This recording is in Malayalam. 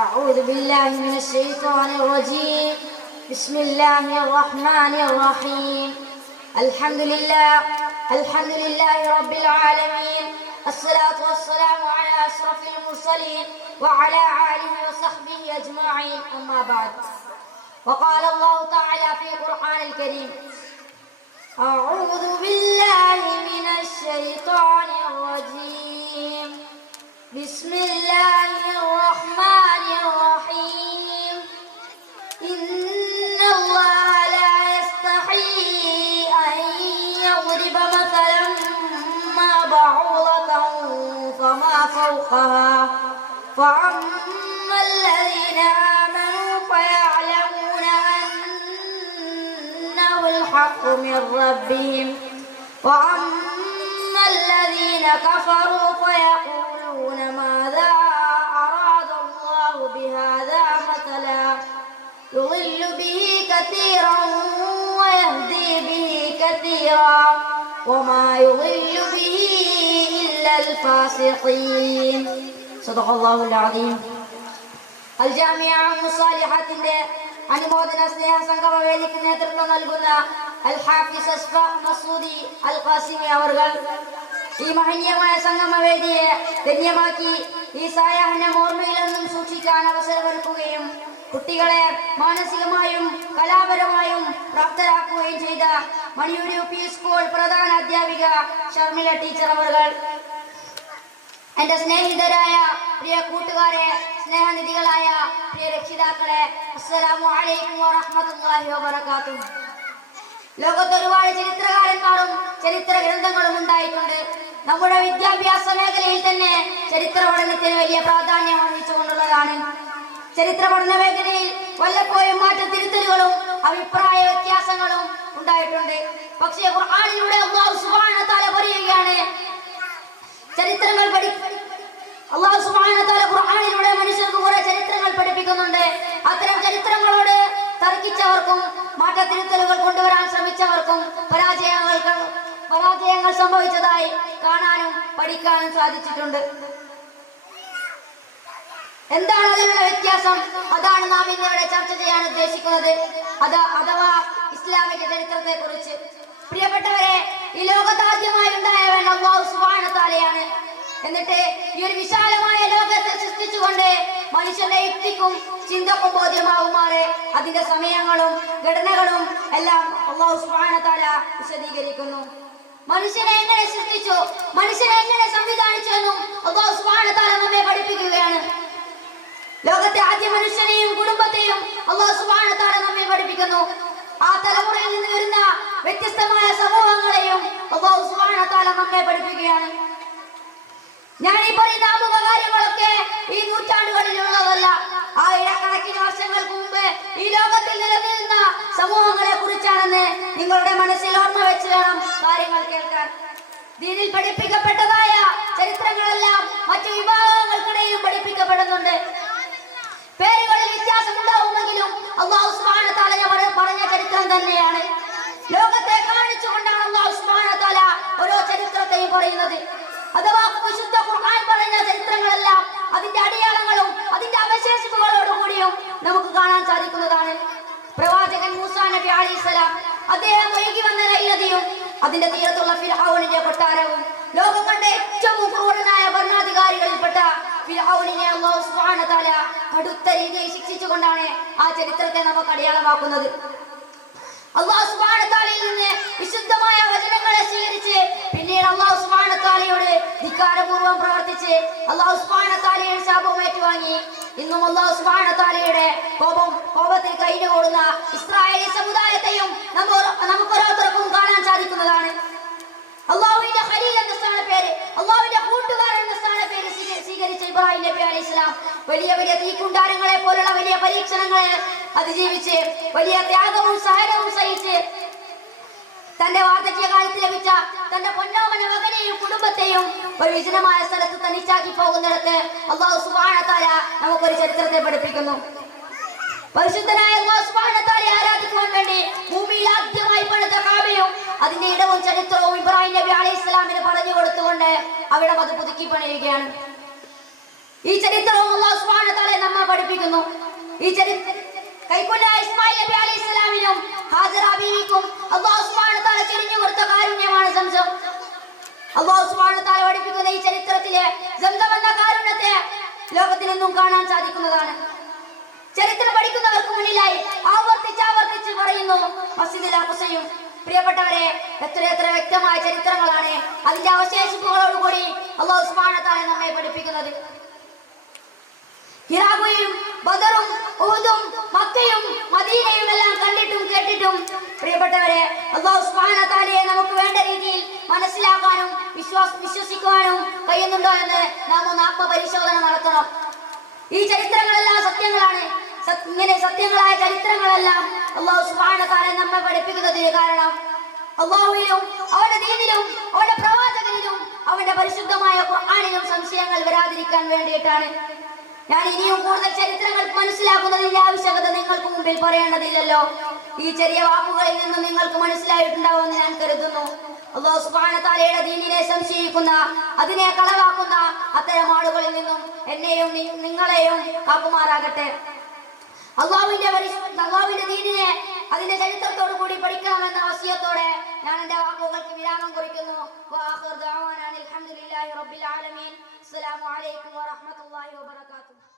أعوذ بالله من الشيطان الرجيم. بسم الله الرحمن الرحيم. الحمد لله رب العالمين. الصلاة والسلام على أشرف المرسلين وعلى آله وصحبه أجمعين. أما بعد، وقال الله تعالى في القرآن الكريم: أعوذ بالله من الشيطان الرجيم. بسم الله الرحمن الرحيم. إن الله لا يستحيي أن يضرب مثلا ما بعوضة فما فوقها، فأما الذين آمنوا فيعلمون أنه الحق من ربهم، وأما الذين كفروا فيقولون ماذا أراد الله بهذا مثلا يضل به كثيرا ويهدي به كثيرا وما يضل به إلا الفاسقين. صدق الله العظيم. الجامعة മുസാലിഹാത്തിന്റെ അനുമോദന സ്നേഹ സംഗമ വേദിക്ക് നേതൃത്വം നൽകുന്ന അൽ ഹാഫിസ് അഷ്ഫാഖ് മസൂദി അൽ ഖാസിമി അവർ ഈ മഹനീയമായ സംഗമവേദിയെ ധന്യമാക്കി ഈ സായാഹ്നം ഓർമ്മയിലെന്നും സൂക്ഷിക്കാൻ അവസരമൊരുക്കുകയും കുട്ടികളെ മാനസികമായും കലാപരമായും പ്രാപ്തരാക്കുകയും ചെയ്ത മണിയൂർ UP സ്കൂൾ പ്രധാന അധ്യാപിക ഷർമില ടീച്ചർ അവർ, എന്റെ സ്നേഹിതരായ പ്രിയ കൂട്ടുകാരെ, സ്നേഹനിധികളായ പ്രിയ രക്ഷിതാക്കളെ, അസ്സലാമു അലൈക്കും വറഹ്മത്തുള്ളാഹി വബറകാതുഹു. ലോകത്ത് ഒരുപാട് ചരിത്രകാരന്മാരും ചരിത്ര ഗ്രന്ഥങ്ങളും ഉണ്ടായിട്ടുണ്ട്. നമ്മുടെ വിദ്യാഭ്യാസ മേഖലയിൽ തന്നെ ചരിത്ര പഠനത്തിന് വലിയ പ്രാധാന്യം അർഹിച്ചുകൊണ്ടുള്ളതാണ്. ചരിത്ര പഠന മേഖലയിൽ വല്ലപ്പോഴും മാറ്റത്തിരുത്തലുകളും അഭിപ്രായ വ്യത്യാസങ്ങളും ഉണ്ടായിട്ടുണ്ട്. പക്ഷേ ഖുർആനിലൂടെ അല്ലാഹു സുബ്ഹാനഹു വ തആല പറയുകയാണ്, ചരിത്രങ്ങൾ അല്ലാഹു സുബ്ഹാനഹു വ തആല ഖുർആനിലൂടെ മനുഷ്യർക്ക് കുറെ ചരിത്രങ്ങൾ പഠിപ്പിക്കുന്നുണ്ട്. അത്തരം ചരിത്രങ്ങളോട് തർക്കിച്ചവർക്കും മാറ്റത്തിരുത്തലുകൾ കൊണ്ടുവരാൻ ശ്രമിച്ചവർക്കും പരാജയങ്ങൾ സംഭവിച്ചതായി കാണാനും പഠിക്കാനും സാധിച്ചിട്ടുണ്ട്. എന്താണ് അതിനുള്ള വ്യത്യാസം? അതാണ് നാം ഇന്നിവിടെ ചർച്ച ചെയ്യാൻ ഉദ്ദേശിക്കുന്നത്. അഥവാ ഇസ്ലാമിക ചരിത്രത്തെ കുറിച്ച്. പ്രിയപ്പെട്ടവരെ, ഈ ലോകത്താദ്യമായി ഉണ്ടായവൻ അല്ലാഹു സുബ്ഹാനഹു വ തആലയാണ്. എന്നിട്ട് ഈ ഒരു വിശാലമായ ലോകത്തെ സൃഷ്ടിച്ചുകൊണ്ട് മനുഷ്യന്റെ യുക്തിക്കും ചിന്തക്കും ബോധ്യമാവുമാറ് അതിന്റെ സമയങ്ങളും ഘടനകളും എല്ലാം അല്ലാഹു സുബ്ഹാനഹു വ തആല വിശദീകരിക്കുന്നു. മനുഷ്യനെ എങ്ങനെ സൃഷ്ടിച്ചു, മനുഷ്യനെ എങ്ങനെ സംവിധാനിച്ചു എന്നും അല്ലാഹു സുബ്ഹാനഹു വ തആല നമ്മെ പഠിപ്പിക്കുകയാണ്. ലോകത്തെ ആദ്യ മനുഷ്യനെയും കുടുംബത്തെയും അല്ലാഹു സുബ്ഹാനഹു വ തആല നമ്മെ പഠിപ്പിക്കുന്നു. ആ തലമുറയിൽ നിന്ന് വരുന്ന വ്യത്യസ്തമായ സമൂഹങ്ങളെയും അല്ലാഹു സുബ്ഹാനഹു വ തആല നമ്മെ പഠിപ്പിക്കുകയാണ്. ഞാൻ ഈ പറയുന്ന ആമുഖ കാര്യങ്ങളൊക്കെ ഈ നൂറ്റാണ്ടുകളിലുള്ളതല്ല. ആയിരക്കണക്കിന് വർഷങ്ങൾക്ക് മുമ്പ് ഈ ലോകത്തിൽ നിലനിന്ന സമൂഹങ്ങളെ കുറിച്ചാണെന്ന് നിങ്ങളുടെ മനസ്സിൽ ഓർമ്മ വെച്ച് വേണം കാര്യങ്ങൾ കേൾക്കാൻ. ദീനിൽ പഠിപ്പിക്കപ്പെട്ടതായ ചരിത്രങ്ങളെല്ലാം മറ്റു വിഭാഗങ്ങൾക്കിടയിലും പഠിപ്പിക്കപ്പെടുന്നുണ്ട്. പേരുകളിൽ വ്യത്യാസം ഉണ്ടാവുമെങ്കിലും അല്ലാഹു സുബ്ഹാനഹു വ തആല പറഞ്ഞ ചരിത്രം തന്നെയാണ്. ലോകത്തെ കാണിച്ചുകൊണ്ടാണ് അല്ലാഹു സുബ്ഹാനഹു വ തആല ഓരോ ചരിത്രത്തെയും പറയുന്നത്. അഥവാ വിശുദ്ധ ഖുർആൻ പറഞ്ഞ ചരിത്രങ്ങളെല്ലാം അതിന്റെ അടയാളങ്ങളും അതിന്റെ അവശേഷിപ്പുകളോടുകൂടിയും നമുക്ക് കാണാൻ സാധിക്കുന്നതാണ്. പ്രവാചകൻ മൂസാ നബി അലൈഹിസ്സലാം അദ്ദേഹം ഒഴുകി വന്ന നദിയും അതിന്റെ തീരത്തുള്ള ഫിർഔനിന്റെ കൊട്ടാരവും ലോകം കണ്ട ഏറ്റവും ക്രൂരനായ ഭരണാധികാരികളിൽപ്പെട്ട ഫിർഔനിനെ അല്ലാഹു സുബ്ഹാനഹു വ തആല കടുത്ത രീതിയിൽ ശിക്ഷിച്ചുകൊണ്ടാണ് ആ ചരിത്രത്തെ നമുക്ക് അടയാളമാക്കുന്നത്. അല്ലാഹു സുബ്ഹാനഹു വ തആലയിൽ നിന്ന് വിശുദ്ധമായ വചനങ്ങളെ സ്വീകരിച്ച് പിന്നീട് അല്ലാഹു സുബ്ഹാനഹു വ തആലയോട് ധിക്കാരപൂർവ്വം പ്രവർത്തിച്ച് അല്ലാഹു സുബ്ഹാനഹു വ തആലയുടെ ശാപം ഏറ്റുവാങ്ങി ഇന്നും അല്ലാഹു സുബ്ഹാനഹു വ തആലയുടെ കോപത്തിൽ കഴിഞ്ഞുകൂടുന്ന ഇസ്രായേലി സമുദായത്തെയും നമുക്ക് ഓരോരുത്തർക്കും കാണാൻ സാധിക്കുന്നതാണ്. അല്ലാഹുവിന്റെ ഖലീൽ എന്ന സ്ഥാനപ്പേര്, അല്ലാഹുവിന്റെ കൂട്ടുകാരൻ എന്ന സ്ഥാനപ്പേര് സ്വീകരിച്ച ഇബ്രാഹിം നബി അലൈഹിസ്സലാം വലിയ വലിയ തീക്കുണ്ടാരങ്ങളെ പോലുള്ള വലിയ പരീക്ഷണങ്ങളെ അതിജീവിച്ച് വലിയ ത്യാഗവും സഹനവും സഹിച്ച് തന്റെ വാർദ്ധക്യകാലത്ത് ലഭിച്ച തന്റെ പൊന്നോമന മകനെയും കുടുംബത്തെയും ഒരു വിജനമായ സ്ഥലത്ത് തനിച്ചാക്കി പോകുന്നിടത്ത് അല്ലാഹു സുബ്ഹാനഹു വ തആല നമുക്കൊരു ചരിത്രത്തെ പഠിപ്പിക്കുന്നു. പരിശുദ്ധനായ അല്ലാഹു സുബ്ഹാനഹു വ തആലയെ ആരാധിക്കുവാൻ വേണ്ടി ഭൂമിയിൽ ആദ്യമായി പണിത കഅബയും അതിന്റെ ഇടവും ചരിത്രവും ഇബ്രാഹിം നബി അലൈഹിസ്സലാമിന് പറഞ്ഞു കൊടുത്തുകൊണ്ട് അവിടെ അത് പുതുക്കി പണിയുകയാണ്. ഈ ചരിത്രവും അല്ലാഹു സുബ്ഹാനഹു വ തആല നമ്മെ പഠിപ്പിക്കുന്നു. പഠിപ്പിക്കുന്നു. ഈ കൈക്കൊണ്ട ഇസ്മായിൽ നബി അലൈഹിസ്സലാമിനും ഹാജറ ബീവിക്കും അല്ലാഹു സുബ്ഹാനഹു വ തആല ചൊരിഞ്ഞു കൊടുത്ത കാരുണ്യമാണ് സംസം. അല്ലാഹു സുബ്ഹാനഹു വ തആല പഠിപ്പിക്കുന്ന ഈ ചരിത്രത്തിലെ സംസം എന്ന കാരുണ്യത്തെ ലോകത്തിലൊന്നും കാണാൻ സാധിക്കുന്നതാണ്. ചരിത്രം പഠിക്കുന്നവർക്ക് മുന്നിലായി ആവർത്തിച്ച് പറയുന്നു മസ്ജിദുൽ അഖ്സയും. പ്രിയപ്പെട്ടവരെ, എത്ര വ്യക്തമായ ചരിത്രങ്ങളാണ് അതിന്റെ അവശേഷിപ്പുകളോടുകൂടി അല്ലാഹു സുബ്ഹാനഹു വ തആല നമ്മെ പഠിപ്പിക്കുന്നത്. ഹിറാബുയും ബദറും ഉഹുദും മക്കയും മദീനയും എല്ലാം കണ്ടിട്ടും കേട്ടിട്ടും പ്രിയപ്പെട്ടവരെ, അല്ലാഹു സുബ്ഹാനഹു വ തആലയെ നമുക്ക് വേണ്ട രീതിയിൽ മനസ്സിലാക്കാനും വിശ്വസിക്കുവാനും കഴിയുന്നുണ്ടോ എന്ന് നാം ഒന്ന് ആത്മപരിശോധന നടത്തണം. ഈ ചരിത്രങ്ങളെല്ലാം സത്യങ്ങളാണ്. ഇങ്ങനെ സത്യങ്ങളായ ചരിത്രങ്ങളെല്ലാം അല്ലാഹു സുബ്ഹാനഹു വ തആല നമ്മെ പഠിപ്പിക്കുന്നതിന് കാരണം അല്ലാഹുവിലും അവന്റെ ദീനിലും അവന്റെ പ്രവാചകനിലും അവന്റെ പരിശുദ്ധമായ ഖുർആനിലും സംശയങ്ങൾ വരാതിരിക്കാൻ വേണ്ടിയിട്ടാണ്. ഞാൻ ഇനിയും കൂടുതൽ ചരിത്രങ്ങൾ മനസ്സിലാക്കുന്നതിന്റെ ആവശ്യകത നിങ്ങൾക്ക് മുമ്പിൽ പറയേണ്ടതില്ലല്ലോ. ഈ ചെറിയ വാക്കുകളിൽ നിന്ന് നിങ്ങൾക്ക് മനസ്സിലായിട്ടുണ്ടാവുമെന്ന് ഞാൻ കരുതുന്നു. അല്ലാഹു സുബ്ഹാനഹു വ തആലയുടെ ദീനിനെ സംശയിക്കുന്ന, അതിനെ കളവാക്കുന്ന അത്തരം ആളുകളിൽ നിന്നും എന്നെയും നിങ്ങളെയും കാക്കുമാറാകട്ടെ. അല്ലാഹുവിന്റെ ദീനിനെ അതിന്റെ ചരിത്രത്തോടു കൂടി പഠിക്കണമെന്ന വസിയത്തോടെ ഞാൻ എന്റെ വാക്കുകൾക്ക് വിരാമം കുറിക്കുന്നു. വആഖിറു ദഅവാനാ അൽഹംദുലില്ലാഹി റബ്ബിൽ ആലമീൻ. അസ്സലാമു അലൈക്കും വറഹ്മത്തുള്ളാഹി വബറകാതുഹു.